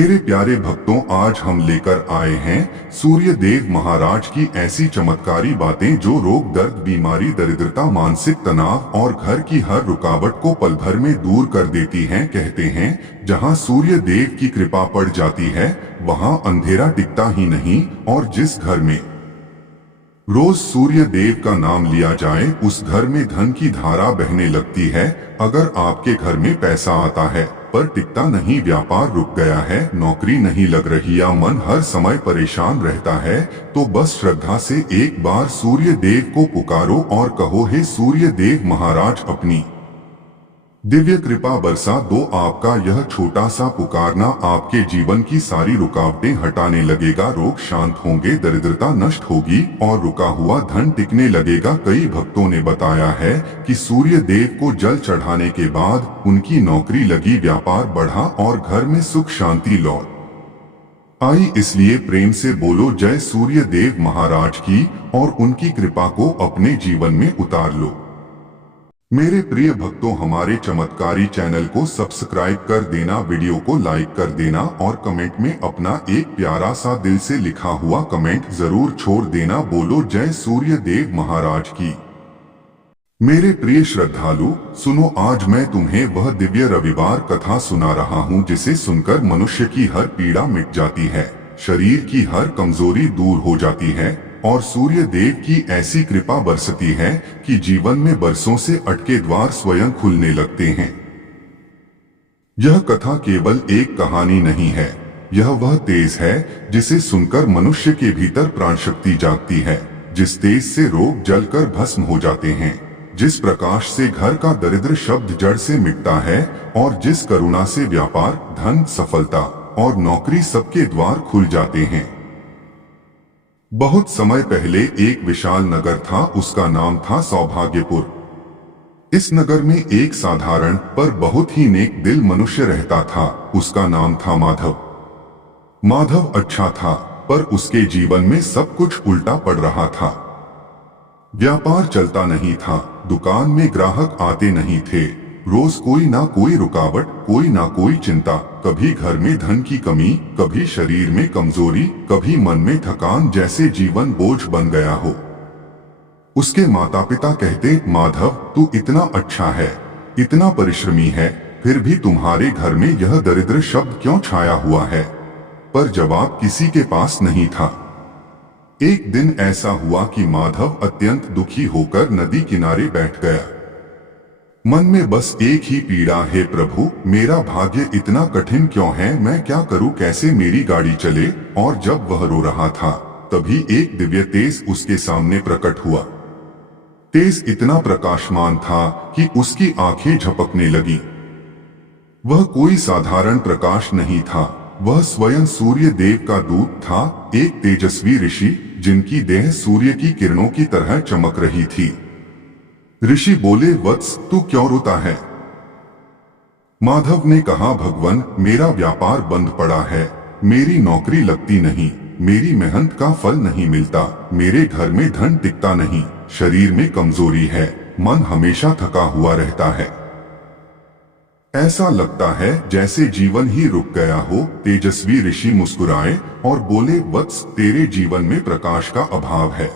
मेरे प्यारे भक्तों, आज हम लेकर आए हैं सूर्य देव महाराज की ऐसी चमत्कारी बातें जो रोग, दर्द, बीमारी, दरिद्रता, मानसिक तनाव और घर की हर रुकावट को पल भर में दूर कर देती हैं। कहते हैं जहां सूर्य देव की कृपा पड़ जाती है वहां अंधेरा टिकता ही नहीं, और जिस घर में रोज सूर्य देव का नाम लिया जाए उस घर में धन की धारा बहने लगती है। अगर आपके घर में पैसा आता है पर टिकता नहीं, व्यापार रुक गया है, नौकरी नहीं लग रही या मन हर समय परेशान रहता है, तो बस श्रद्धा से एक बार सूर्य देव को पुकारो और कहो, हे सूर्य देव महाराज, अपनी दिव्य कृपा बरसा दो। आपका यह छोटा सा पुकारना आपके जीवन की सारी रुकावटें हटाने लगेगा। रोग शांत होंगे, दरिद्रता नष्ट होगी और रुका हुआ धन टिकने लगेगा। कई भक्तों ने बताया है कि सूर्य देव को जल चढ़ाने के बाद उनकी नौकरी लगी, व्यापार बढ़ा और घर में सुख शांति लौट आई। इसलिए प्रेम से बोलो, जय सूर्य देव महाराज की, और उनकी कृपा को अपने जीवन में उतार लो। मेरे प्रिय भक्तों, हमारे चमत्कारी चैनल को सब्सक्राइब कर देना, वीडियो को लाइक कर देना और कमेंट में अपना एक प्यारा सा दिल से लिखा हुआ कमेंट जरूर छोड़ देना। बोलो, जय सूर्य देव महाराज की। मेरे प्रिय श्रद्धालु सुनो, आज मैं तुम्हें वह दिव्य रविवार कथा सुना रहा हूँ जिसे सुनकर मनुष्य की हर पीड़ा मिट जाती है, शरीर की हर कमजोरी दूर हो जाती है और सूर्य देव की ऐसी कृपा बरसती है कि जीवन में बरसों से अटके द्वार स्वयं खुलने लगते हैं। यह कथा केवल एक कहानी नहीं है, यह वह तेज है जिसे सुनकर मनुष्य के भीतर प्राण शक्ति जागती है, जिस तेज से रोग जलकर भस्म हो जाते हैं, जिस प्रकाश से घर का दरिद्र शब्द जड़ से मिटता है और जिस करुणा से व्यापार, धन, सफलता और नौकरी सबके द्वार खुल जाते हैं। बहुत समय पहले एक विशाल नगर था, उसका नाम था सौभाग्यपुर। इस नगर में एक साधारण पर बहुत ही नेक दिल मनुष्य रहता था। उसका नाम था माधव। माधव अच्छा था पर उसके जीवन में सब कुछ उल्टा पड़ रहा था। व्यापार चलता नहीं था, दुकान में ग्राहक आते नहीं थे, रोज कोई ना कोई रुकावट, कोई ना कोई चिंता, कभी घर में धन की कमी, कभी शरीर में कमजोरी, कभी मन में थकान, जैसे जीवन बोझ बन गया हो। उसके माता पिता कहते, माधव तू इतना अच्छा है, इतना परिश्रमी है, फिर भी तुम्हारे घर में यह दरिद्र शब्द क्यों छाया हुआ है? पर जवाब किसी के पास नहीं था। एक दिन ऐसा हुआ कि माधव अत्यंत दुखी होकर नदी किनारे बैठ गया। मन में बस एक ही पीड़ा, हे प्रभु मेरा भाग्य इतना कठिन क्यों है, मैं क्या करूं, कैसे मेरी गाड़ी चले? और जब वह रो रहा था तभी एक दिव्य तेज उसके सामने प्रकट हुआ। तेज इतना प्रकाशमान था कि उसकी आंखें झपकने लगी। वह कोई साधारण प्रकाश नहीं था, वह स्वयं सूर्य देव का दूत था, एक तेजस्वी ऋषि जिनकी देह सूर्य की किरणों की तरह चमक रही थी। ऋषि बोले, वत्स तू क्यों रोता है? माधव ने कहा, भगवान मेरा व्यापार बंद पड़ा है, मेरी नौकरी लगती नहीं, मेरी मेहनत का फल नहीं मिलता, मेरे घर में धन टिकता नहीं, शरीर में कमजोरी है, मन हमेशा थका हुआ रहता है, ऐसा लगता है जैसे जीवन ही रुक गया हो। तेजस्वी ऋषि मुस्कुराए और बोले, वत्स तेरे जीवन में प्रकाश का अभाव है।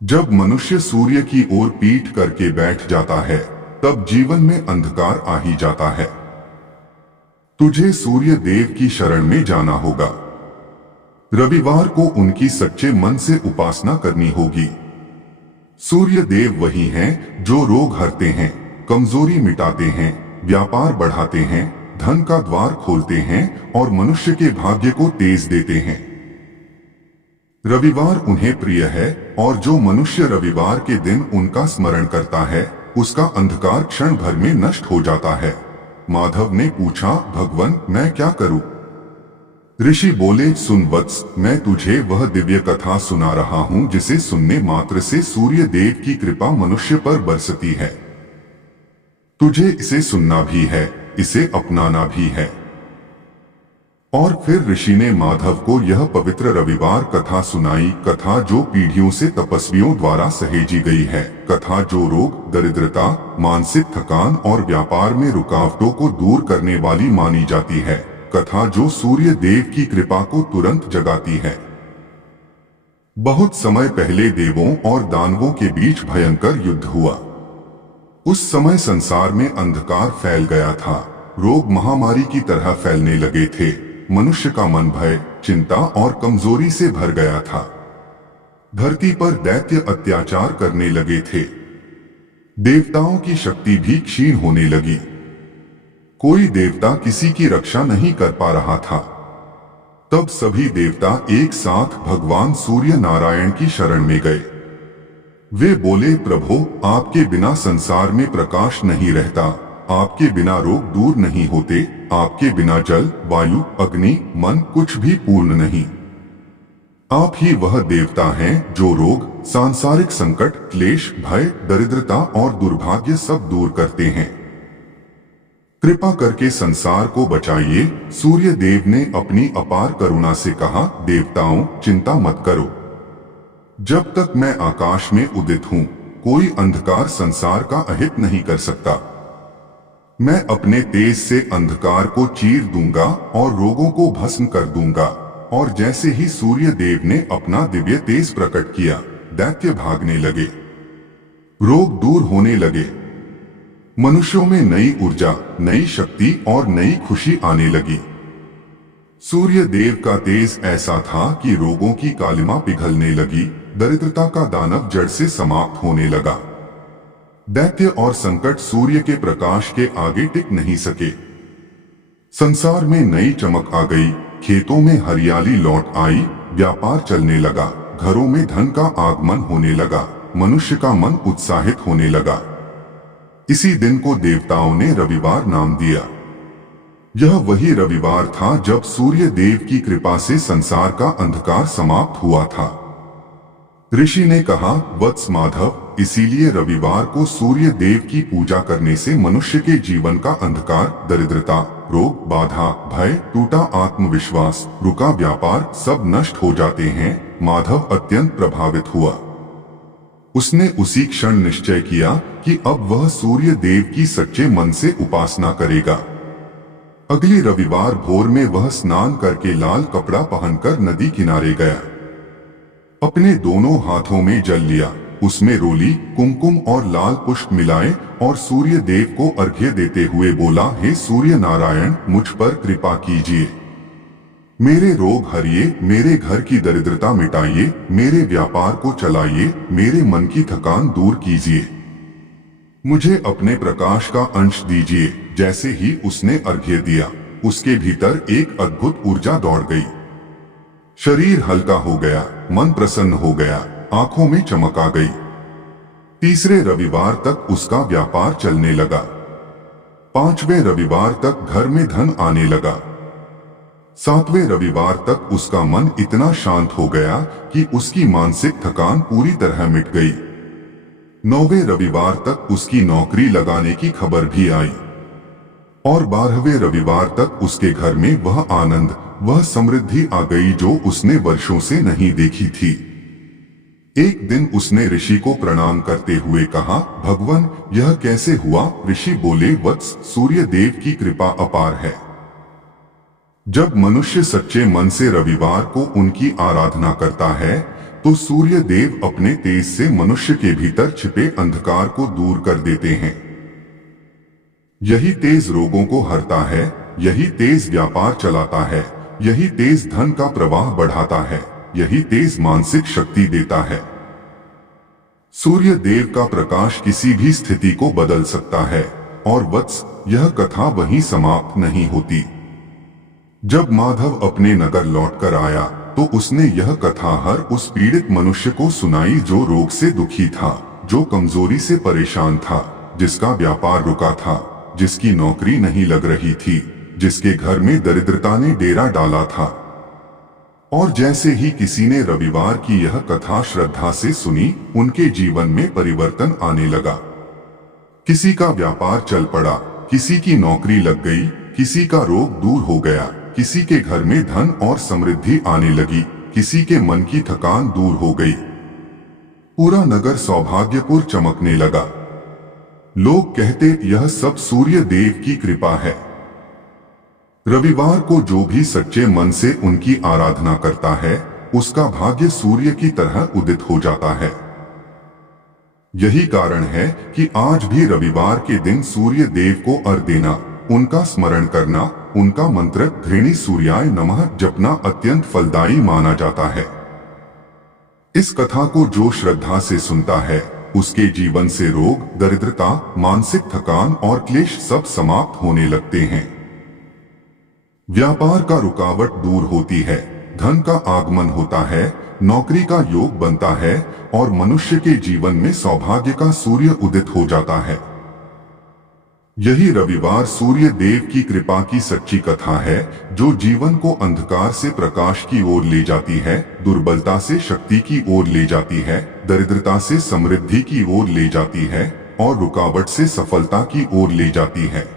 जब मनुष्य सूर्य की ओर पीठ करके बैठ जाता है तब जीवन में अंधकार आ ही जाता है। तुझे सूर्य देव की शरण में जाना होगा। रविवार को उनकी सच्चे मन से उपासना करनी होगी। सूर्य देव वही हैं जो रोग हरते हैं, कमजोरी मिटाते हैं, व्यापार बढ़ाते हैं, धन का द्वार खोलते हैं और मनुष्य के भाग्य को तेज देते हैं। रविवार उन्हें प्रिय है और जो मनुष्य रविवार के दिन उनका स्मरण करता है उसका अंधकार क्षण भर में नष्ट हो जाता है। माधव ने पूछा, भगवान मैं क्या करूं? ऋषि बोले, सुन वत्स, मैं तुझे वह दिव्य कथा सुना रहा हूं जिसे सुनने मात्र से सूर्य देव की कृपा मनुष्य पर बरसती है। तुझे इसे सुनना भी है, इसे अपनाना भी है। और फिर ऋषि ने माधव को यह पवित्र रविवार कथा सुनाई, कथा जो पीढ़ियों से तपस्वियों द्वारा सहेजी गई है, कथा जो रोग, दरिद्रता, मानसिक थकान और व्यापार में रुकावटों को दूर करने वाली मानी जाती है, कथा जो सूर्य देव की कृपा को तुरंत जगाती है। बहुत समय पहले देवों और दानवों के बीच भयंकर युद्ध हुआ। उस समय संसार में अंधकार फैल गया था, रोग महामारी की तरह फैलने लगे थे, मनुष्य का मन भय, चिंता और कमजोरी से भर गया था। धरती पर दैत्य अत्याचार करने लगे थे, देवताओं की शक्ति भी क्षीण होने लगी। कोई देवता किसी की रक्षा नहीं कर पा रहा था। तब सभी देवता एक साथ भगवान सूर्य नारायण की शरण में गए। वे बोले, प्रभु, आपके बिना संसार में प्रकाश नहीं रहता, आपके बिना रोग दूर नहीं होते, आपके बिना जल, वायु, अग्नि, मन कुछ भी पूर्ण नहीं। आप ही वह देवता हैं जो रोग, सांसारिक संकट, क्लेश, भय, दरिद्रता और दुर्भाग्य सब दूर करते हैं। कृपा करके संसार को बचाइए। सूर्य देव ने अपनी अपार करुणा से कहा, देवताओं, चिंता मत करो। जब तक मैं आकाश में उदित हूं, कोई अंधकार संसार का अहित नहीं कर सकता। मैं अपने तेज से अंधकार को चीर दूंगा और रोगों को भस्म कर दूंगा। और जैसे ही सूर्य देव ने अपना दिव्य तेज प्रकट किया, दैत्य भागने लगे, रोग दूर होने लगे, मनुष्यों में नई ऊर्जा, नई शक्ति और नई खुशी आने लगी। सूर्य देव का तेज ऐसा था कि रोगों की कालिमा पिघलने लगी, दरिद्रता का दानव जड़ से समाप्त होने लगा। दैत्य और संकट सूर्य के प्रकाश के आगे टिक नहीं सके। संसार में नई चमक आ गई, खेतों में हरियाली लौट आई, व्यापार चलने लगा, घरों में धन का आगमन होने लगा, मनुष्य का मन उत्साहित होने लगा। इसी दिन को देवताओं ने रविवार नाम दिया। यह वही रविवार था जब सूर्य देव की कृपा से संसार का अंधकार समाप्त हुआ था। ऋषि ने कहा, वत्स माधव, इसीलिए रविवार को सूर्य देव की पूजा करने से मनुष्य के जीवन का अंधकार, दरिद्रता, रोग, बाधा, भय, टूटा आत्मविश्वास, रुका व्यापार सब नष्ट हो जाते हैं। माधव अत्यंत प्रभावित हुआ। उसने उसी क्षण निश्चय किया कि अब वह सूर्य देव की सच्चे मन से उपासना करेगा। अगली रविवार भोर में वह स्नान करके लाल कपड़ा पहनकर नदी किनारे गया। अपने दोनों हाथों में जल लिया, उसमें रोली, कुमकुम और लाल पुष्प मिलाए और सूर्य देव को अर्घ्य देते हुए बोला, हे सूर्य नारायण, मुझ पर कृपा कीजिए, मेरे रोग हरिए, मेरे घर की दरिद्रता मिटाइए, मेरे व्यापार को चलाइए, मेरे मन की थकान दूर कीजिए, मुझे अपने प्रकाश का अंश दीजिए। जैसे ही उसने अर्घ्य दिया, उसके भीतर एक अद्भुत ऊर्जा दौड़ गई। शरीर हल्का हो गया, मन प्रसन्न हो गया, आंखों में चमक आ गई। तीसरे रविवार तक उसका व्यापार चलने लगा। पांचवें रविवार तक घर में धन आने लगा। सातवें रविवार तक उसका मन इतना शांत हो गया कि उसकी मानसिक थकान पूरी तरह मिट गई। 9वें रविवार तक उसकी नौकरी लगाने की खबर भी आई और 12वें रविवार तक उसके घर में वह आनंद, वह समृद्धि आ गई जो उसने वर्षों से नहीं देखी थी। एक दिन उसने ऋषि को प्रणाम करते हुए कहा, भगवान, यह कैसे हुआ? ऋषि बोले, वत्स, सूर्य देव की कृपा अपार है। जब मनुष्य सच्चे मन से रविवार को उनकी आराधना करता है तो सूर्य देव अपने तेज से मनुष्य के भीतर छिपे अंधकार को दूर कर देते हैं। यही तेज रोगों को हरता है, यही तेज व्यापार चलाता है, यही तेज धन का प्रवाह बढ़ाता है, यही तेज मानसिक शक्ति देता है। सूर्य देव का प्रकाश किसी भी स्थिति को बदल सकता है। और वत्स, यह कथा वहीं समाप्त नहीं होती। जब माधव अपने नगर लौटकर आया तो उसने यह कथा हर उस पीड़ित मनुष्य को सुनाई जो रोग से दुखी था, जो कमजोरी से परेशान था, जिसका व्यापार रुका था, जिसकी नौकरी नहीं लग रही थी, जिसके घर में दरिद्रता ने डेरा डाला था। और जैसे ही किसी ने रविवार की यह कथा श्रद्धा से सुनी, उनके जीवन में परिवर्तन आने लगा। किसी का व्यापार चल पड़ा, किसी की नौकरी लग गई, किसी का रोग दूर हो गया, किसी के घर में धन और समृद्धि आने लगी, किसी के मन की थकान दूर हो गई। पूरा नगर सौभाग्यपूर्ण चमकने लगा। लोग कहते, यह सब सूर्य देव की कृपा है। रविवार को जो भी सच्चे मन से उनकी आराधना करता है उसका भाग्य सूर्य की तरह उदित हो जाता है। यही कारण है कि आज भी रविवार के दिन सूर्य देव को अर्घ्य देना, उनका स्मरण करना, उनका मंत्र घृणी सूर्याय नमः जपना अत्यंत फलदायी माना जाता है। इस कथा को जो श्रद्धा से सुनता है उसके जीवन से रोग, दरिद्रता, मानसिक थकान और क्लेश सब समाप्त होने लगते हैं। व्यापार का रुकावट दूर होती है, धन का आगमन होता है, नौकरी का योग बनता है और मनुष्य के जीवन में सौभाग्य का सूर्य उदित हो जाता है। यही रविवार सूर्य देव की कृपा की सच्ची कथा है जो जीवन को अंधकार से प्रकाश की ओर ले जाती है, दुर्बलता से शक्ति की ओर ले जाती है, दरिद्रता से समृद्धि की ओर ले जाती है और रुकावट से सफलता की ओर ले जाती है।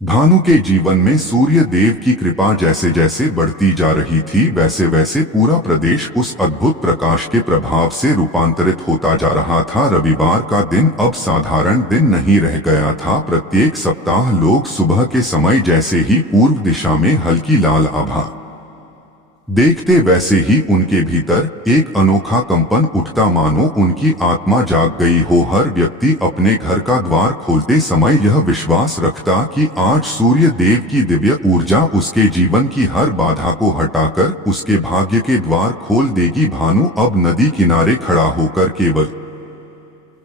भानु के जीवन में सूर्य देव की कृपा जैसे जैसे बढ़ती जा रही थी वैसे वैसे पूरा प्रदेश उस अद्भुत प्रकाश के प्रभाव से रूपांतरित होता जा रहा था। रविवार का दिन अब साधारण दिन नहीं रह गया था। प्रत्येक सप्ताह लोग सुबह के समय जैसे ही पूर्व दिशा में हल्की लाल आभा देखते वैसे ही उनके भीतर एक अनोखा कंपन उठता, मानो उनकी आत्मा जाग गई हो। हर व्यक्ति अपने घर का द्वार खोलते समय यह विश्वास रखता कि आज सूर्य देव की दिव्य ऊर्जा उसके जीवन की हर बाधा को हटाकर उसके भाग्य के द्वार खोल देगी। भानु अब नदी किनारे खड़ा होकर केवल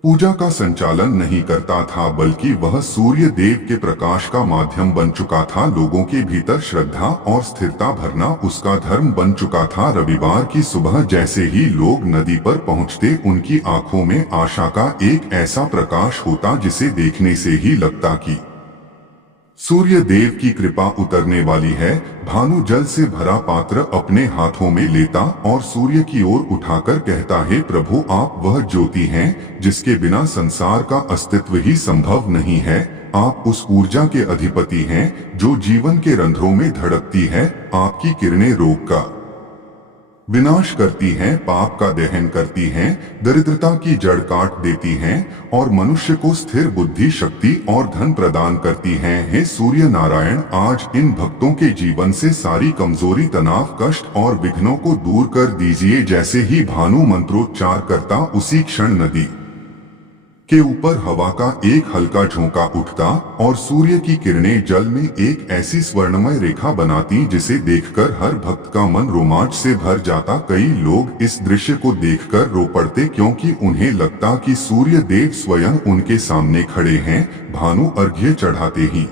पूजा का संचालन नहीं करता था बल्कि वह सूर्य देव के प्रकाश का माध्यम बन चुका था। लोगों के भीतर श्रद्धा और स्थिरता भरना उसका धर्म बन चुका था। रविवार की सुबह जैसे ही लोग नदी पर पहुंचते उनकी आंखों में आशा का एक ऐसा प्रकाश होता जिसे देखने से ही लगता कि सूर्य देव की कृपा उतरने वाली है। भानु जल से भरा पात्र अपने हाथों में लेता और सूर्य की ओर उठाकर कहता, हे प्रभु, आप वह ज्योति हैं जिसके बिना संसार का अस्तित्व ही संभव नहीं है। आप उस ऊर्जा के अधिपति हैं जो जीवन के रंध्रों में धड़कती है। आपकी किरणें रोग का विनाश करती हैं, पाप का दहन करती हैं, दरिद्रता की जड़ काट देती हैं और मनुष्य को स्थिर बुद्धि, शक्ति और धन प्रदान करती हैं। हे सूर्य नारायण, आज इन भक्तों के जीवन से सारी कमजोरी, तनाव, कष्ट और विघ्नों को दूर कर दीजिए। जैसे ही भानु मंत्रोच्चार करता उसी क्षण नदी के ऊपर हवा का एक हल्का झोंका उठता और सूर्य की किरणें जल में एक ऐसी स्वर्णमय रेखा बनाती जिसे देखकर हर भक्त का मन रोमांच से भर जाता। कई लोग इस दृश्य को देखकर रो पड़ते क्योंकि उन्हें लगता कि सूर्य देव स्वयं उनके सामने खड़े हैं। भानु अर्घ्य चढ़ाते ही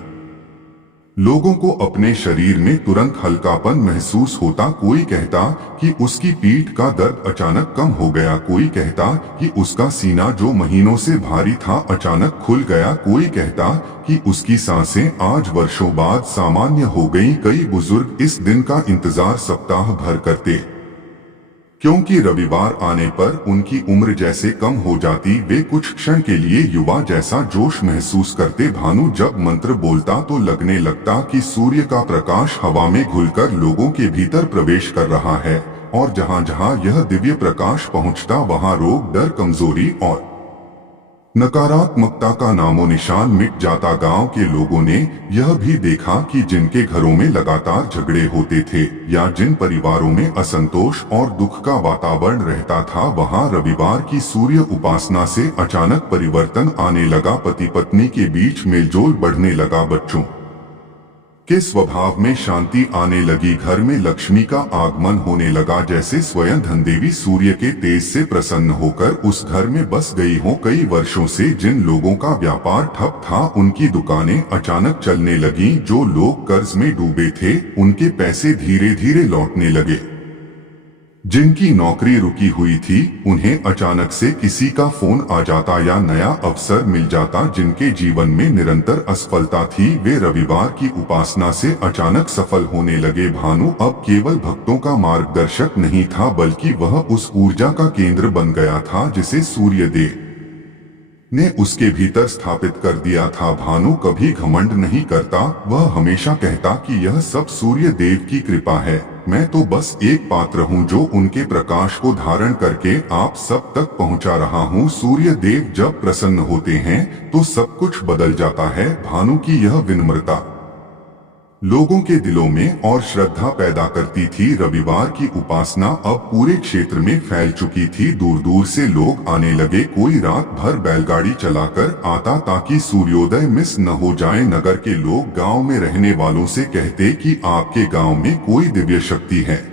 लोगों को अपने शरीर में तुरंत हल्कापन महसूस होता। कोई कहता कि उसकी पीठ का दर्द अचानक कम हो गया, कोई कहता कि उसका सीना जो महीनों से भारी था अचानक खुल गया, कोई कहता कि उसकी सांसें आज वर्षों बाद सामान्य हो गईं। कई बुजुर्ग इस दिन का इंतजार सप्ताह भर करते क्योंकि रविवार आने पर उनकी उम्र जैसे कम हो जाती, वे कुछ क्षण के लिए युवा जैसा जोश महसूस करते। भानु जब मंत्र बोलता तो लगने लगता कि सूर्य का प्रकाश हवा में घुलकर लोगों के भीतर प्रवेश कर रहा है और जहां जहां यह दिव्य प्रकाश पहुंचता वहां रोग, डर, कमजोरी और नकारात्मकता का नामो निशान मिट जाता। गांव के लोगों ने यह भी देखा कि जिनके घरों में लगातार झगड़े होते थे या जिन परिवारों में असंतोष और दुख का वातावरण रहता था वहां रविवार की सूर्य उपासना से अचानक परिवर्तन आने लगा। पति पत्नी के बीच मेलजोल बढ़ने लगा, बच्चों के स्वभाव में शांति आने लगी, घर में लक्ष्मी का आगमन होने लगा जैसे स्वयं धनदेवी सूर्य के तेज से प्रसन्न होकर उस घर में बस गई हो। कई वर्षों से जिन लोगों का व्यापार ठप था उनकी दुकानें अचानक चलने लगीं। जो लोग कर्ज में डूबे थे उनके पैसे धीरे धीरे लौटने लगे। जिनकी नौकरी रुकी हुई थी उन्हें अचानक से किसी का फोन आ जाता या नया अवसर मिल जाता। जिनके जीवन में निरंतर असफलता थी वे रविवार की उपासना से अचानक सफल होने लगे। भानु अब केवल भक्तों का मार्गदर्शक नहीं था बल्कि वह उस ऊर्जा का केंद्र बन गया था जिसे सूर्य देव ने उसके भीतर स्थापित कर दिया था। भानु कभी घमंड नहीं करता, वह हमेशा कहता कि यह सब सूर्य देव की कृपा है, मैं तो बस एक पात्र हूँ जो उनके प्रकाश को धारण करके आप सब तक पहुँचा रहा हूँ। सूर्य देव जब प्रसन्न होते हैं तो सब कुछ बदल जाता है। भानु की यह विनम्रता लोगों के दिलों में और श्रद्धा पैदा करती थी। रविवार की उपासना अब पूरे क्षेत्र में फैल चुकी थी। दूर दूर से लोग आने लगे। कोई रात भर बैलगाड़ी चलाकर आता ताकि सूर्योदय मिस न हो जाए। नगर के लोग गांव में रहने वालों से कहते कि आपके गांव में कोई दिव्य शक्ति है,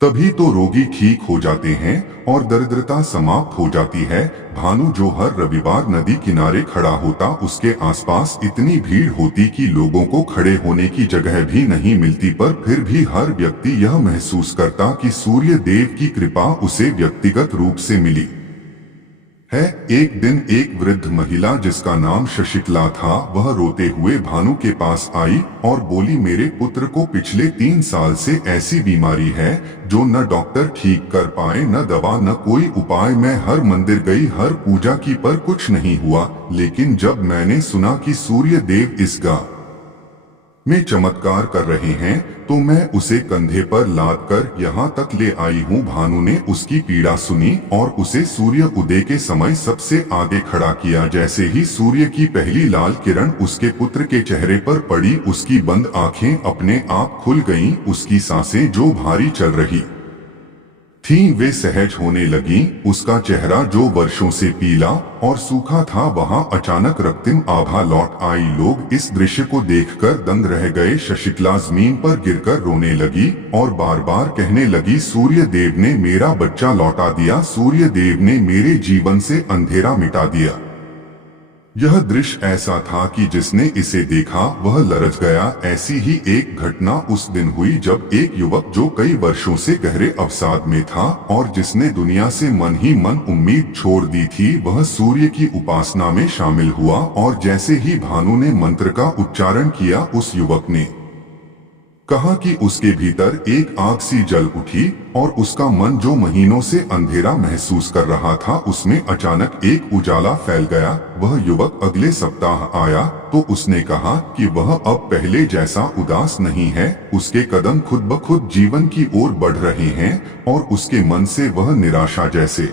तभी तो रोगी ठीक हो जाते हैं और दरिद्रता समाप्त हो जाती है। भानु जो हर रविवार नदी किनारे खड़ा होता, उसके आसपास इतनी भीड़ होती कि लोगों को खड़े होने की जगह भी नहीं मिलती, पर फिर भी हर व्यक्ति यह महसूस करता कि सूर्य देव की कृपा उसे व्यक्तिगत रूप से मिली है। एक दिन एक वृद्ध महिला जिसका नाम शशिकला था, वह रोते हुए भानु के पास आई और बोली, मेरे पुत्र को पिछले 3 साल से ऐसी बीमारी है जो न डॉक्टर ठीक कर पाए, न दवा, न कोई उपाय। मैं हर मंदिर गई, हर पूजा की, पर कुछ नहीं हुआ। लेकिन जब मैंने सुना कि सूर्य देव इस गांव में चमत्कार कर रहे हैं, तो मैं उसे कंधे पर लाद कर यहाँ तक ले आई हूँ। भानु ने उसकी पीड़ा सुनी और उसे सूर्य उदय के समय सबसे आगे खड़ा किया। जैसे ही सूर्य की पहली लाल किरण उसके पुत्र के चेहरे पर पड़ी, उसकी बंद आंखें अपने आप खुल गईं। उसकी सांसें जो भारी चल रही थीं, वे सहज होने लगीं। उसका चेहरा जो वर्षों से पीला और सूखा था, वहां अचानक रक्तिम आभा लौट आई। लोग इस दृश्य को देखकर दंग रह गए। शशिकला जमीन पर गिरकर रोने लगी और बार बार कहने लगी, सूर्य देव ने मेरा बच्चा लौटा दिया, सूर्य देव ने मेरे जीवन से अंधेरा मिटा दिया। यह दृश्य ऐसा था कि जिसने इसे देखा वह लरज गया। ऐसी ही एक घटना उस दिन हुई जब एक युवक जो कई वर्षों से गहरे अवसाद में था और जिसने दुनिया से मन ही मन उम्मीद छोड़ दी थी, वह सूर्य की उपासना में शामिल हुआ। और जैसे ही भानु ने मंत्र का उच्चारण किया, उस युवक ने कहा कि उसके भीतर एक आग सी जल उठी और उसका मन जो महीनों से अंधेरा महसूस कर रहा था, उसमें अचानक एक उजाला फैल गया। वह युवक अगले सप्ताह आया तो उसने कहा कि वह अब पहले जैसा उदास नहीं है। उसके कदम खुद ब खुद जीवन की ओर बढ़ रहे हैं और उसके मन से वह निराशा जैसे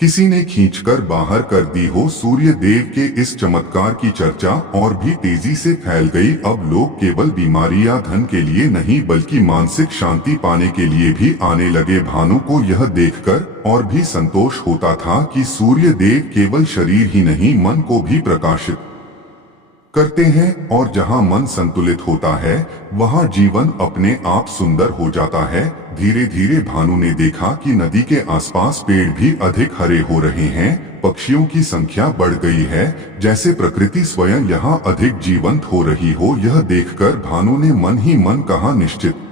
किसी ने खींचकर बाहर कर दी हो। सूर्य देव के इस चमत्कार की चर्चा और भी तेजी से फैल गई। अब लोग केवल बीमारी या धन के लिए नहीं, बल्कि मानसिक शांति पाने के लिए भी आने लगे। भानु को यह देखकर और भी संतोष होता था कि सूर्य देव केवल शरीर ही नहीं, मन को भी प्रकाशित करते हैं, और जहां मन संतुलित होता है वहां जीवन अपने आप सुंदर हो जाता है। धीरे धीरे भानु ने देखा कि नदी के आसपास पेड़ भी अधिक हरे हो रहे हैं, पक्षियों की संख्या बढ़ गई है, जैसे प्रकृति स्वयं यहां अधिक जीवंत हो रही हो। यह देखकर भानु ने मन ही मन कहा, निश्चित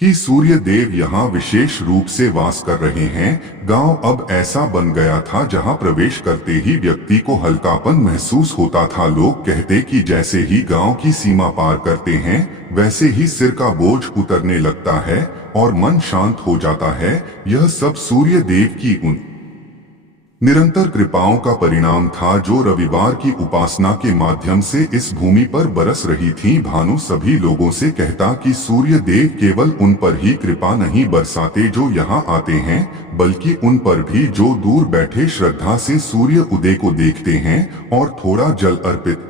कि सूर्य देव यहाँ विशेष रूप से वास कर रहे हैं। गांव अब ऐसा बन गया था जहाँ प्रवेश करते ही व्यक्ति को हल्कापन महसूस होता था। लोग कहते कि जैसे ही गांव की सीमा पार करते हैं, वैसे ही सिर का बोझ उतरने लगता है और मन शांत हो जाता है। यह सब सूर्य देव की उन निरंतर कृपाओं का परिणाम था जो रविवार की उपासना के माध्यम से इस भूमि पर बरस रही थी। भानु सभी लोगों से कहता कि सूर्य देव केवल उन पर ही कृपा नहीं बरसाते जो यहाँ आते हैं, बल्कि उन पर भी जो दूर बैठे श्रद्धा से सूर्य उदय को देखते हैं और थोड़ा जल अर्पित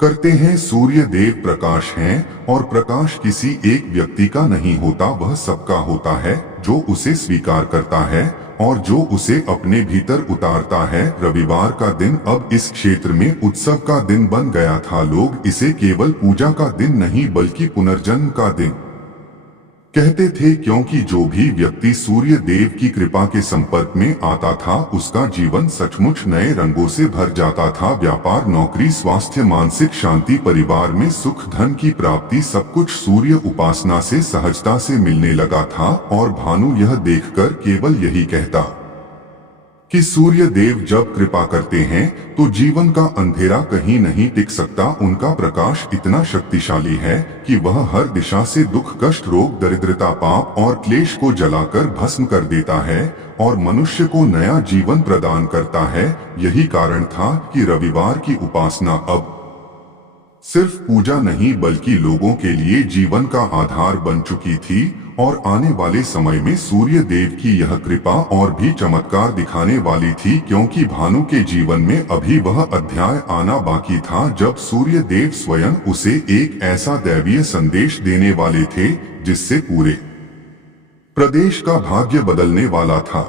करते हैं। सूर्य देव प्रकाश हैं और प्रकाश किसी एक व्यक्ति का नहीं होता, वह सबका होता है जो उसे स्वीकार करता है और जो उसे अपने भीतर उतारता है। रविवार का दिन अब इस क्षेत्र में उत्सव का दिन बन गया था। लोग इसे केवल पूजा का दिन नहीं बल्कि पुनर्जन्म का दिन कहते थे, क्योंकि जो भी व्यक्ति सूर्य देव की कृपा के संपर्क में आता था, उसका जीवन सचमुच नए रंगों से भर जाता था। व्यापार, नौकरी, स्वास्थ्य, मानसिक शांति, परिवार में सुख, धन की प्राप्ति, सब कुछ सूर्य उपासना से सहजता से मिलने लगा था। और भानु यह देखकर केवल यही कहता कि सूर्य देव जब कृपा करते हैं तो जीवन का अंधेरा कहीं नहीं टिक सकता। उनका प्रकाश इतना शक्तिशाली है कि वह हर दिशा से दुख, कष्ट, रोग, दरिद्रता, पाप और क्लेश को जलाकर भस्म कर देता है और मनुष्य को नया जीवन प्रदान करता है। यही कारण था कि रविवार की उपासना अब सिर्फ पूजा नहीं बल्कि लोगों के लिए जीवन का आधार बन चुकी थी और आने वाले समय में सूर्य देव की यह कृपा और भी चमत्कार दिखाने वाली थी, क्योंकि भानु के जीवन में अभी वह अध्याय आना बाकी था जब सूर्य देव स्वयं उसे एक ऐसा दैवीय संदेश देने वाले थे जिससे पूरे प्रदेश का भाग्य बदलने वाला था।